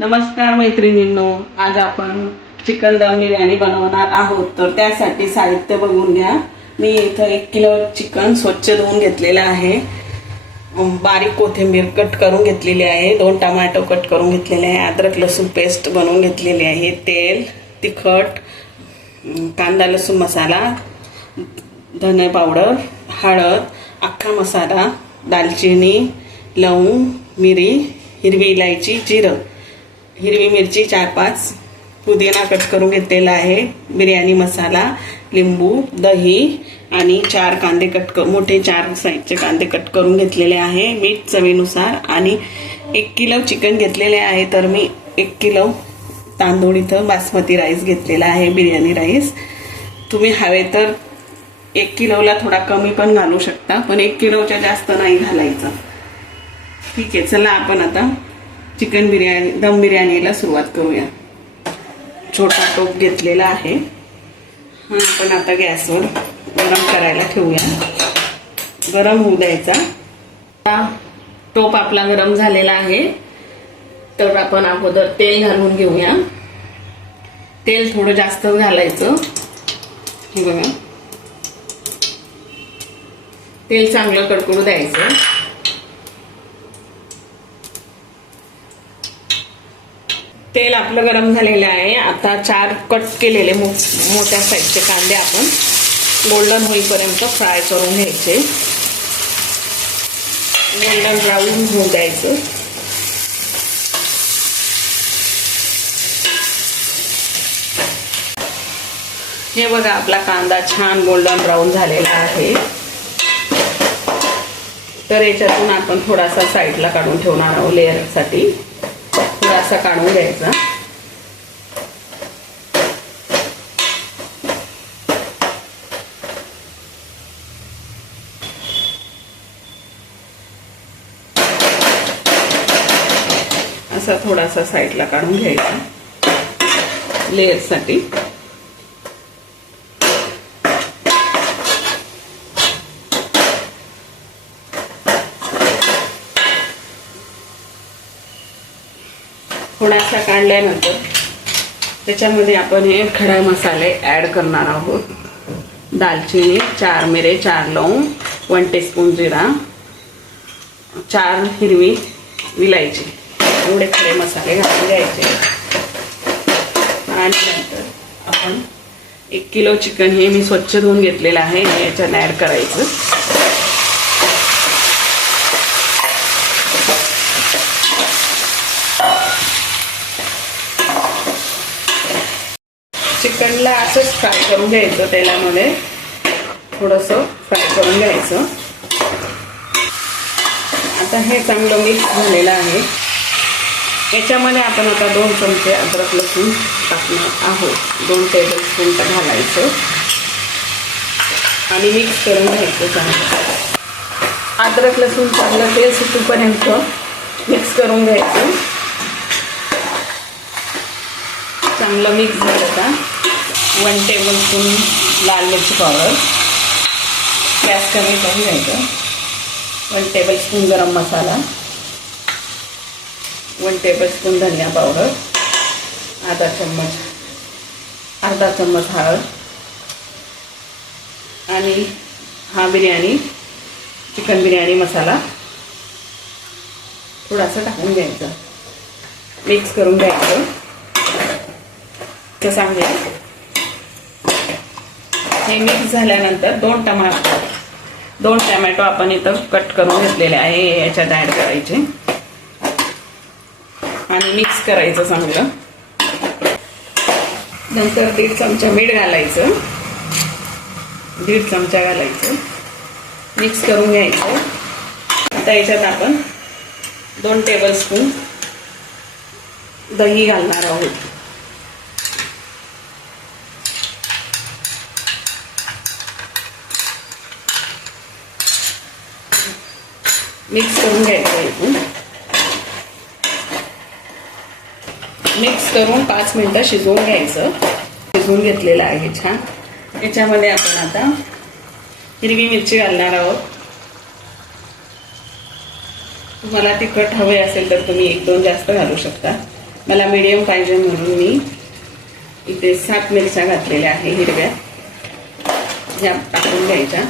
नमस्कार मैत्रिणींनो आज आपण चिकन दम बिर्याणी बनवणार आहोत. तर त्यासाठी साहित्य बघून घ्या. मी इथं एक किलो चिकन स्वच्छ धुवून घेतलेलं आहे. बारीक कोथिंबीर कट करून घेतलेली आहे. दोन टमाटो कट करून घेतलेले आहे. अद्रक लसूण पेस्ट बनवून घेतलेली आहे. तेल तिखट कांदा लसूण मसाला धने पावडर हळद अख्खा मसाला दालचिनी लवंग मिरी हिरवी इलायची जिरं. हिरवी मिरची चार पाच. पुदिना कट करून घेतलेला आहे. बिर्याणी मसाला लिंबू दही आणि चार कांदे कट क मोठे चार साईजचे कांदे कट करून घेतलेले आहे. मीठ चवीनुसार आणि एक किलो चिकन घेतलेले आहे. तर मी एक किलो तांदूळ इथं बासमती राईस घेतलेला आहे बिर्याणी राईस तुम्ही हवे तर एक किलोला थोडा कमी पण घालू शकता पण एक किलोच्या जास्त नाही घालायचं. ठीक आहे चला आपण आता चिकन बिर्याणी दम बिर्याणीला सुरुवात करूया. छोटा टोप घेतलेला आहे. हा आपण आता गॅसवर गरम करायला ठेवूया. गरम होऊ द्यायचा. टोप आपला गरम झालेला आहे. तर आपण अगोदर तेल घालून घेऊया. तेल थोडं जास्त घालायचं. हे बघा. तेल चांगलं कडकडू द्यायचं. तेल आपलं गरम झालेलं आहे. आता चार कट केलेले मो मोठ्या साईजचे कांदे आपण गोल्डन होईपर्यंत फ्राय करून घ्यायचे. गोल्डन ब्राऊन होऊ द्यायचं. हे बघा आपला कांदा छान गोल्डन ब्राऊन झालेला आहे. तर याच्यातून आपण थोडासा साईडला काढून ठेवणार आहोत लेअरसाठी असा काढून घ्यायचा. असा थोडासा साईडला काढून घ्यायचा. लेअरसाठी थोडासा काढल्यानंतर त्याच्यामध्ये आपण हे खडा मसाले ॲड करणार आहोत. दालचिनी चार मिरे चार लवंग वन टीस्पून जिरा चार हिरवी विलायची. एवढे खडे मसाले घालून द्यायचे आणि नंतर आपण एक किलो चिकन हे मी स्वच्छ धुवून घेतलेलं आहे हे याच्यात ॲड करायचं. चिकनला असंच फ्राय करून घ्यायचं तेलामध्ये. थोडंसं फ्राय करून घ्यायचं. आता हे चांगलं मिक्स झालेलं आहे. याच्यामध्ये आपण आता दोन चमचे अद्रक लसूण टाकणार आहोत. दोन टेबल स्पून घालायचं. आणि मिक्स करून घ्यायचं चांगलं. अद्रक लसूण चांगलं तेल सुटूपर्यंत मिक्स करून घ्यायचं. चांगलं मिक्स झालं का? वन टेबल स्पून लाल मिरची पावडर गॅस कमी करून घ्यायचं. One tablespoon garam masala. One tablespoon धनिया पावडर अर्धा चम्मच अर्धा चम्मच हळद. आणि हा बिर्याणी चिकन बिर्याणी मसाला थोडासा टाकून घ्यायचा. मिक्स करून घ्यायचं. ते सांगेल हे मिक्स झाल्यानंतर दोन टमा दोन टमॅटो आपण इथं कट करून घेतलेले आहे याच्यात ॲड करायचे. आणि मिक्स करायचं चांगलं. नंतर दीड चमचा मीठ घालायचं. दीड चमचा घालायचं. मिक्स करून घ्यायचं. आता याच्यात आपण दोन टेबलस्पून दही घालणार आहोत. मिक्स करून घ्यायचं इथून. मिक्स करून पाच मिनटं शिजवून घ्यायचं. शिजवून घेतलेलं आहे छान. याच्यामध्ये आपण आता हिरवी मिरची घालणार आहोत. तुम्हाला तिखट हवे असेल तर तुम्ही एक दोन जास्त घालू शकता. मला मीडियम पाहिजे म्हणून मी इथे सात मिरच्या घातलेल्या आहे हिरव्या. ह्या टाकून घ्यायच्या.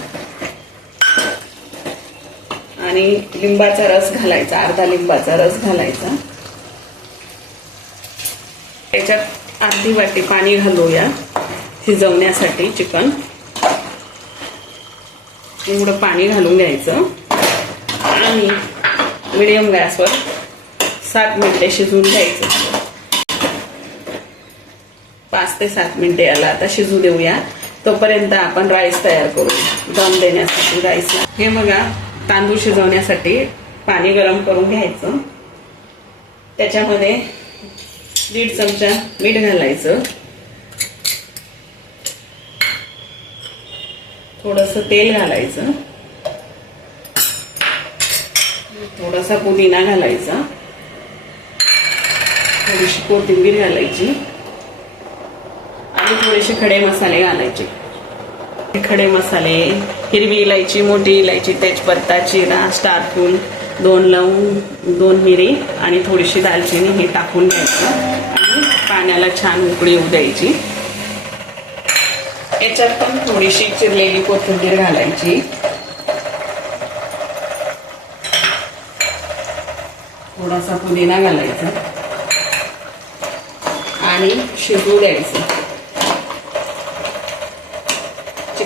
आणि लिंबाचा रस घालायचा अर्धा लिंबाचा रस घालायचा. त्याच्यात अर्धी वाटी पाणी घालूया शिजवण्यासाठी चिकन. एवढं पाणी घालून घ्यायचं. आणि मिडियम गॅसवर सात मिनिटे शिजवून घ्यायचं. पाच ते सात मिनिटे याला आता शिजू देऊया. तोपर्यंत आपण राईस तयार करू. दम देण्यासाठी राईसला हे बघा तांदूळ शिजवण्यासाठी पाणी गरम करून घ्यायचं. त्याच्यामध्ये दीड चमचा मीठ घालायचं. थोडस तेल घालायचं. थोडासा पुदिना घालायचा. थोडीशी कोथिंबीर घालायची. आणि थोडेसे खडे मसाले घालायचे. खडे मसाले हिरवी इलायची मोठी इलायची तेजपत्ता चिरा स्टार फूल दोन लवंग दोन मिरी आणि थोडीशी दालचिनी हे टाकून घ्यायचं. आणि पाण्याला छान उकळी येऊ द्यायची. याच्यात पण थोडीशी चिरलेली कोथिंबीर घालायची. थोडासा पुदिना घालायचा. आणि शिजू द्यायचं.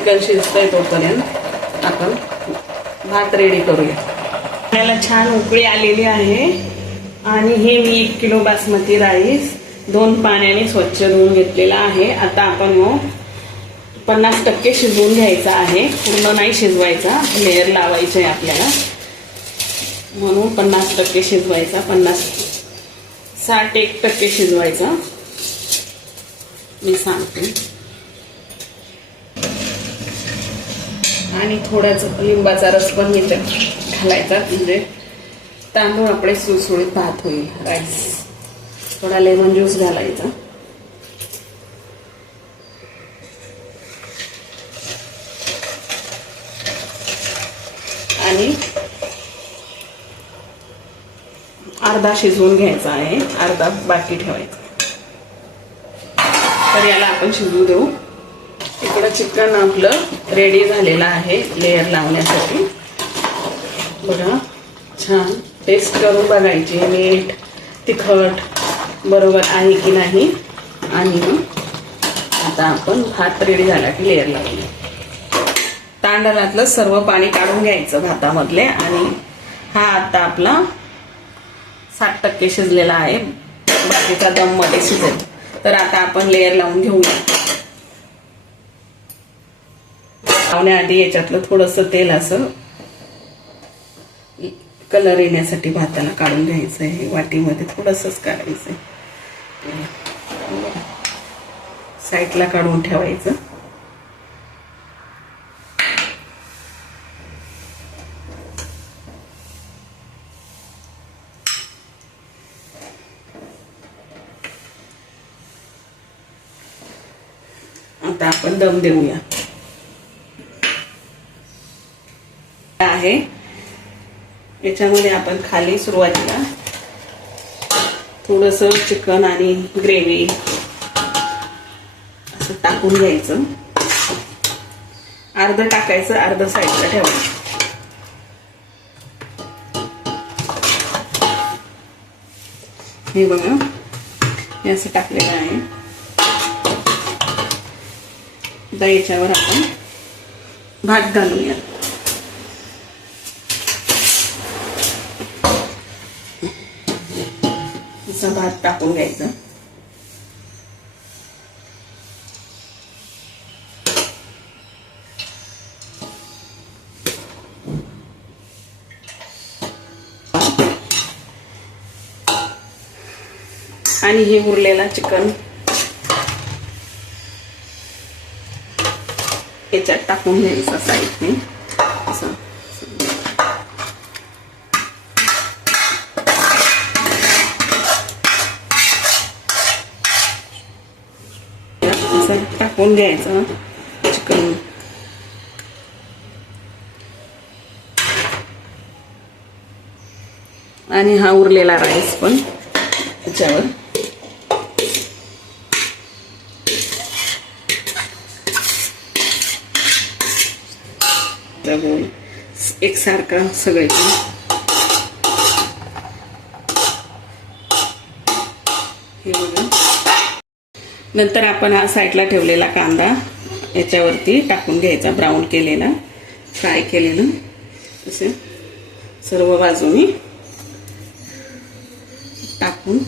चिकन शिजतंय तोपर्यंत आपण भात रेडी करूया. आपल्याला छान उकळी आलेली आहे. आणि हे मी एक किलो बासमती राईस दोन पाण्याने स्वच्छ धुवून घेतलेला आहे. आता आपण मग पन्नास टक्के शिजवून घ्यायचा आहे. पूर्ण नाही शिजवायचा. लेअर लावायचे आहे आपल्याला. म्हणून पन्नास टक्के शिजवायचा. पन्नास साठ एक टक्के शिजवायचा. मी सांगते. आणि थोडाच लिंबाचा रस पण मी त्यात घालायचा. म्हणजे तांदूळ आपले सुळसुळीत भात होईल राईस थोडा लेमन ज्यूस घालायचा. आणि अर्धा शिजवून घ्यायचा आहे अर्धा बाकी ठेवायचा. तर याला आपण शिजवू देऊ. इकडं चिकन आपलं रेडी झालेलं आहे लेअर लावण्यासाठी. बघा छान. टेस्ट करून बघायची. मीठ तिखट बरोबर आहे की नाही? आणि आता आपण भात रेडी झाला की लेअर लावली तांदळातलं सर्व पाणी काढून घ्यायचं भातामधले आणि हा आता आपला साठ टक्के शिजलेला आहे. बाकीचा दममध्ये शिजेल. तर आता आपण लेअर लावून घेऊया. लावण्याआधी याच्यातलं थोडंसं तेल असं कलर येण्यासाठी भाताला काढून घ्यायचं आहे. वाटीमध्ये थोडंसंच काढायचं साईडला काढून ठेवायचं. आता आपण दम देऊया. आहे. याच्यामध्ये आपण खाली सुरुवातीला थोडस चिकन आणि ग्रेव्ही असं टाकून घ्यायचं. अर्ध टाकायचं अर्ध साईडला ठेवायचं. हे बघा हे असं टाकलेलं आहे. आता याच्यावर आपण भात घालूया असा भात टाकून घ्यायचा. आणि हे उरलेला चिकन. याच्यात टाकून घ्यायचा साईडने असं. टाकून घ्यायचं चिकन आणि हा उरलेला राईस पण त्याच्यावर एक सारखा सगळे नंतर आपण हा साईडला ठेवलेला कांदा याच्यावरती टाकून घ्यायचा ब्राऊन केलेला फ्राय केलेलं. असे सर्व बाजूनी टाकून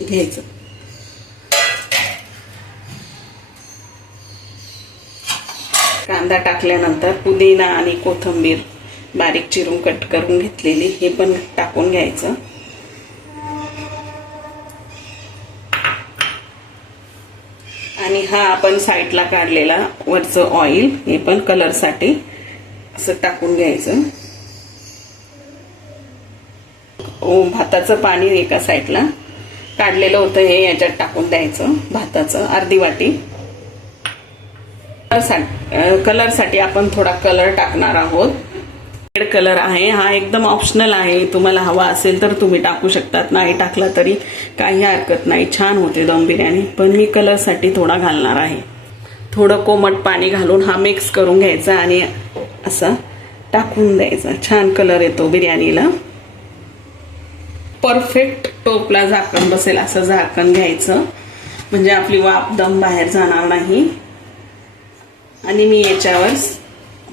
घ्यायचं. कांदा टाकल्यानंतर पुदिना आणि कोथिंबीर बारीक चिरून कट करून घेतलेली हे पण टाकून घ्यायचं. आणि हा आपण साईडला काढलेला वरचं ऑइल हे पण कलरसाठी असं टाकून घ्यायचं. भाताचं पाणी एका साईडला. काढलेलं होतं हे याच्यात टाकून द्यायचं भाताचं अर्धी वाटी. कलरसाठी आपण थोडा कलर टाकणार आहोत. रेड कलर आहे. हा एकदम ऑप्शनल आहे. तुम्हाला हवा असेल तर तुम्ही टाकू शकतात. नाही टाकला तरी काही हरकत नाही. छान होते दम बिर्याणी. पण मी कलरसाठी थोडा घालणार आहे. थोडं कोमट पाणी घालून हा मिक्स करून घ्यायचा आणि असा टाकून द्यायचा. छान कलर येतो बिर्याणीला. परफेक्ट टोपला झाकण बसेल असं झाकण घ्यायचं. म्हणजे आपली वाफ दम बाहेर जाणार नाही. आणि मी याच्यावर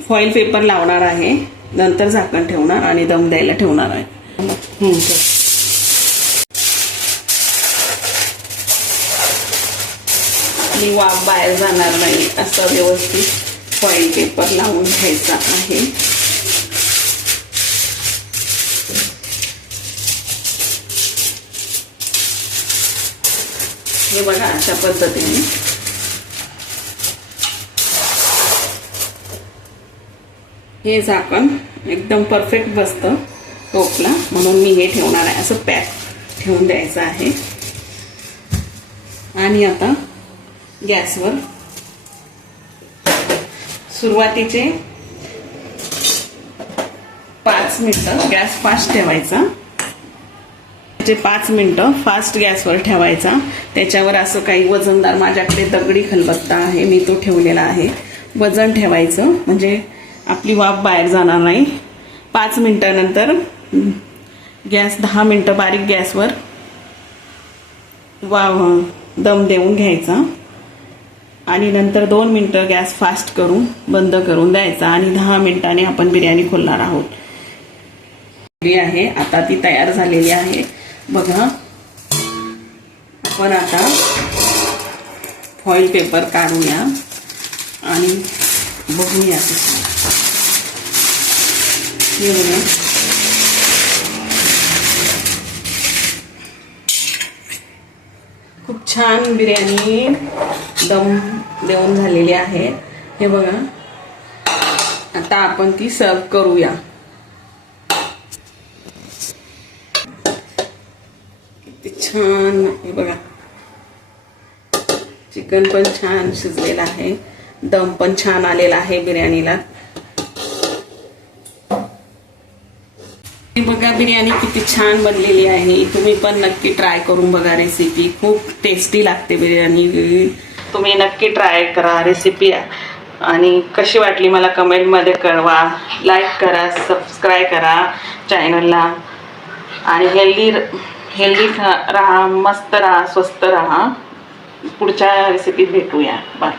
फॉईल पेपर लावणार आहे. नंतर झाकण ठेवणार आणि दम द्यायला ठेवणार आहे. आणि वाफ बाहेर जाणार नाही असं व्यवस्थित फॉईल पेपर लावून घ्यायचा आहे. हे बघा अशा पद्धतीने. हे झाकण एकदम परफेक्ट बसतं टोपला म्हणून मी हे ठेवणार आहे. असं पॅक ठेवून द्यायचं आहे. आणि आता गॅसवर सुरुवातीचे पाच मिनटं गॅस फास्ट ठेवायचा. जे पाच मिनटं फास्ट गॅसवर ठेवायचा त्याच्यावर असं काही वजनदार माझ्याकडे दगडी खलबत्ता आहे मी तो ठेवलेला आहे. वजन ठेवायचं म्हणजे आपली वाफ बाहेर जाणार नाही. पाच मिनटानंतर गॅस दहा मिनटं बारीक गॅसवर वा दम देऊन घ्यायचा. आणि नंतर दोन मिनटं गॅस फास्ट करून बंद करून द्यायचा आणि दहा मिनिटांनी आपण बिर्याणी खोलणार आहोत. आहे आता ती तयार झालेली आहे. बघा आपण आता फॉईल पेपर काढूया आणि बघूया हे बघा खूप छान बिर्याणी दम देऊन झालेली आहे. हे बघा. आता आपण ती सर्व करूया. किती छान हे बघा. चिकन पण छान शिजलेलं आहे. दम पण छान आलेला आहे बिर्याणीला. बघा बिर्याणी किती छान बनलेली आहे. तुम्ही पण नक्की ट्राय करून बघा रेसिपी खूप टेस्टी लागते बिर्याणी. तुम्ही नक्की ट्राय करा रेसिपी आणि कशी वाटली मला कमेंटमध्ये कळवा. लाईक करा सबस्क्राईब करा चॅनलला आणि हेल्दी हेल्दी राहा मस्त राहा स्वस्त राहा. पुढच्या रेसिपीत भेटूया. बाय